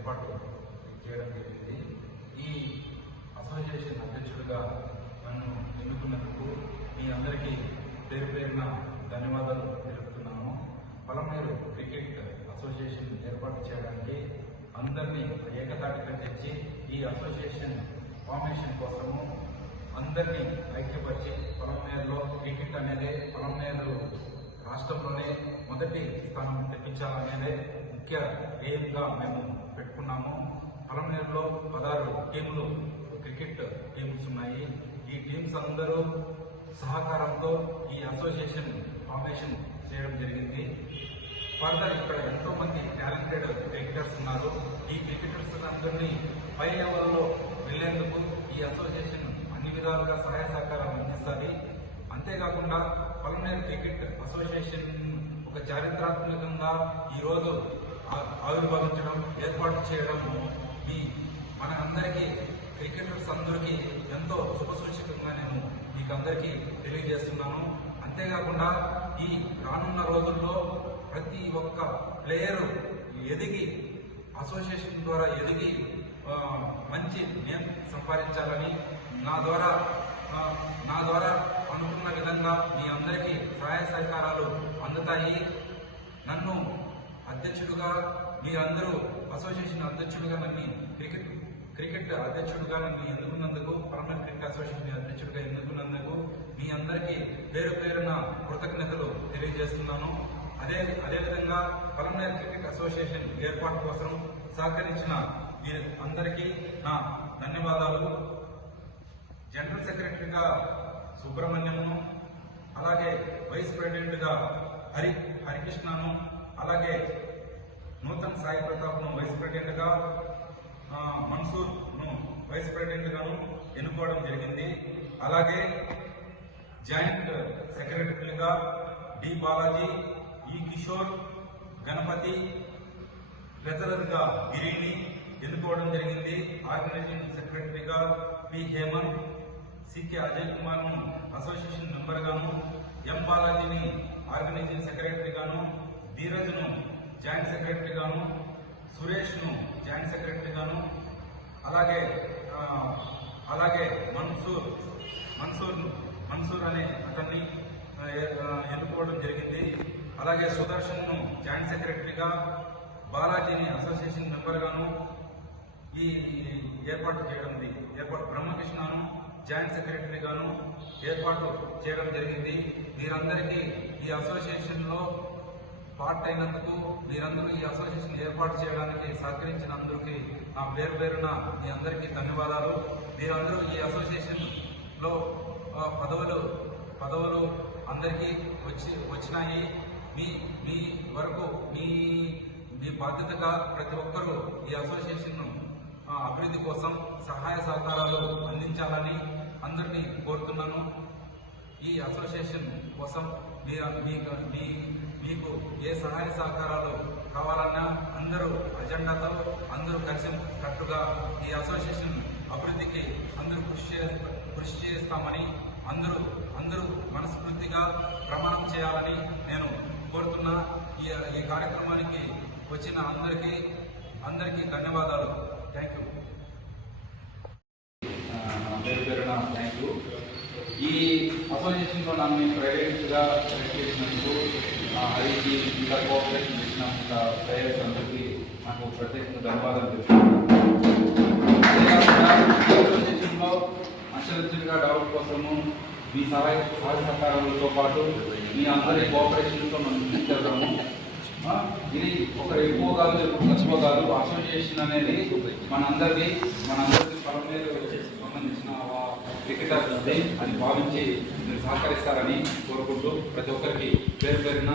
ఏర్పాటు చేయడం జరిగింది. ఈ అసోసియేషన్ అధ్యక్షుడిగా నన్ను ఎన్నుకున్నందుకు మీ అందరికీ పేరు పేరున ధన్యవాదాలు తెలుపుతున్నాము. పొలంనేరు క్రికెట్ అసోసియేషన్ ఏర్పాటు చేయడానికి అందరినీ ఏకతాటిగా తెచ్చి ఈ అసోసియేషన్ ఫార్మేషన్ కోసము అందరినీ ఐక్యపరిచి పొలంనేరులో క్రికెట్ అనేది పొలంనేరు రాష్ట్రంలోనే మొదటి స్థానం తెప్పించాలనేదే ముఖ్య ఏంగా మేము పెట్టుకున్నాము. పలమనేరులో పదహారు టీములు క్రికెట్ టీమ్స్ ఉన్నాయి. ఈ టీమ్స్ అందరూ సహకారంతో ఈ అసోసియేషన్ ఫార్మేషన్ చేయడం జరిగింది. ఫర్దర్ ఇక్కడ ఎంతో మంది టాలెంటెడ్ క్రికెటర్స్ ఉన్నారు. ఈ క్రికెటర్స్ అందరినీ పై లెవెల్లో వెళ్ళేందుకు ఈ అసోసియేషన్ అన్ని విధాలుగా సహాయ సహకారాలు అందిస్తుంది. అంతేకాకుండా పలమనేరు క్రికెట్ అసోసియేషన్ ఒక చారిత్రాత్మకంగా ఈరోజు ఆవిర్భవించడం ఏర్పాటు చేయడం ఈ మన అందరికీ క్రికెటర్స్ అందరికీ ఎంతో శుభసూచకంగా నేను మీకు అందరికీ తెలియజేస్తున్నాను. అంతేకాకుండా ఈ రానున్న రోజుల్లో ప్రతి ఒక్క ప్లేయరు ఎదిగి అసోసియేషన్ ద్వారా ఎదిగి మంచి నేమ్ సంపాదించాలని నా ద్వారా అనుకున్న విధంగా మీ అందరికీ సహాయ సహకారాలు అందుతాయి నన్ను అధ్యక్షుడుగా మీరందరూ అసోసియేషన్ అధ్యక్షుడుగా నన్ను క్రికెట్ క్రికెట్ అధ్యక్షుడిగా నన్ను ఎన్నుకున్నందుకు పర్మనెంట్ క్రికెట్ అసోసియేషన్ అధ్యక్షుడిగా ఎన్నుకున్నందుకు మీ అందరికీ పేరు పేరున కృతజ్ఞతలు తెలియజేస్తున్నాను. అదే అదేవిధంగా పర్మనెంట్ క్రికెట్ అసోసియేషన్ ఏర్పాటు కోసం సహకరించిన మీ అందరికీ నా ధన్యవాదాలు. జనరల్ సెక్రటరీగా సుబ్రహ్మణ్యమును అలాగే వైస్ ప్రెసిడెంట్గా హరి హరికృష్ణను అలాగే నూతన్ సాయి ప్రతాప్ను వైస్ ప్రెసిడెంట్గా మన్సూర్ను వైస్ ప్రెసిడెంట్ గాను ఎన్నుకోవడం జరిగింది. అలాగే జాయింట్ సెక్రటరీలుగా డి బాలాజీ ఈ కిషోర్ గణపతి ట్రెజరర్గా గిరిని ఎన్నుకోవడం జరిగింది. ఆర్గనైజింగ్ సెక్రటరీగా పి హేమంత్ సికే అజయ్ కుమార్ను అసోసియేషన్ మెంబర్ గాను ఎం బాలాజీని ఆర్గనైజింగ్ సెక్రటరీగాను ధీరజ్ను జాయింట్ సెక్రటరీ గాను సురేష్ను జాయింట్ సెక్రటరీ గాను అలాగే అలాగే మన్సూర్ మన్సూర్ మన్సూర్ అనే అతన్ని ఎన్నుకోవడం జరిగింది. అలాగే సుదర్శన్ను జాయింట్ సెక్రటరీగా బాలాజీని అసోసియేషన్ మెంబర్ గాను ఈ ఏర్పాటు చేయడం ఏర్పాటు బ్రహ్మకృష్ణను జాయింట్ సెక్రటరీగాను ఏర్పాటు చేయడం జరిగింది. మీరందరికీ ఈ అసోసియేషన్లో పార్ట్ అయినందుకు మీరందరూ ఈ అసోసియేషన్ ఏర్పాటు చేయడానికి సహకరించిన అందరికీ నా పేరు పేరున మీ అందరికీ ధన్యవాదాలు. మీరందరూ ఈ అసోసియేషన్లో పదవులు పదవులు అందరికీ వచ్చి వచ్చినాయి. మీ మీ వరకు మీ మీ బాధ్యతగా ప్రతి ఒక్కరూ ఈ అసోసియేషన్ అభివృద్ధి కోసం సహాయ సహకారాలు అందించాలని అందరినీ కోరుతున్నాను. ఈ అసోసియేషన్ కోసం మీ మీ మీకు ఏ సహాయ సహకారాలు కావాలన్నా అందరూ అజెండాతో అందరూ కలిసి కట్టుగా ఈ అసోసియేషన్ అభివృద్ధికి అందరూ కృషి చే- కృషి చేస్తామని అందరూ అందరూ మనస్ఫూర్తిగా ప్రమాణం చేయాలని నేను కోరుతున్నా. ఈ ఈ కార్యక్రమానికి వచ్చిన అందరికీ అందరికీ ధన్యవాదాలు. Thank you. పేరు పేరున థ్యాంక్ యూ. ఈ అసోసియేషన్లో నన్ను ప్రైవేట్గా సెలెక్ట్ చేసినందుకు ఆ, హరికి ఇంకా కోఆపరేషన్ చేసిన ప్రైవేట్ అందరికీ నాకు ప్రత్యేకంగా ధన్యవాదాలు చెప్తున్నాను అంతేకాకుండా అసోసియేషన్లో డెవలప్ కోసము మీ సహాయ సహాయ సహకారాలతో పాటు మీ అందరి కోఆపరేషన్తో మనం తీసుకెళ్తాము. ఇది ఒకరు ఎక్కువ కాదు ఎక్కువ తక్కువ కాదు అసోసియేషన్ అనేది మనందరిది మనందరిది పరం మీద క్రికెటర్ అది అని భావించి మీరు సహకరిస్తారని కోరుకుంటూ ప్రతి ఒక్కరికి పేరు పేరున